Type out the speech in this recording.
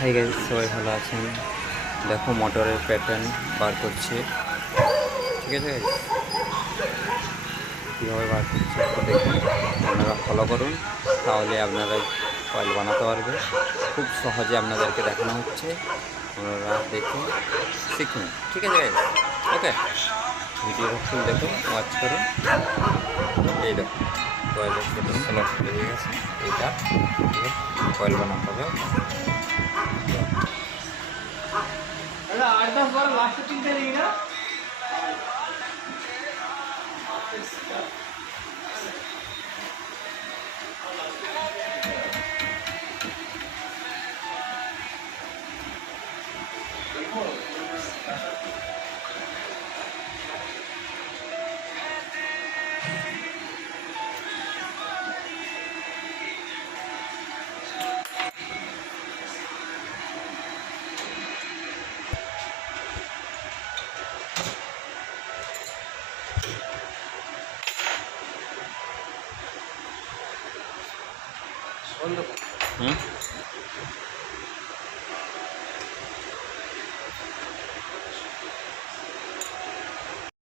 Hi guys, সবাই ভালো আছেন? দেখো মোটরের প্যাটার্ন বার করছে। ঠিক আছে গাইস, কীভাবে বার করছে একটু দেখুন। আপনারা ফলো করুন, তাহলে আপনারা কয়েল বানাতে পারবে। খুব সহজে আপনাদেরকে দেখানো হচ্ছে, আপনারা দেখুন, শিখুন। ঠিক আছে গাইস, ওকে। ভিডিওটা ফুল দেখুন, ওয়াচ করুন। এই দেখুন কয়েলের প্যাটার্ন সেলেক্ট হয়ে গেছে। এইটা কয়েল বানাতে হবে। अरे 8-10 बार लास्ट तीन चलेगी ना। হুম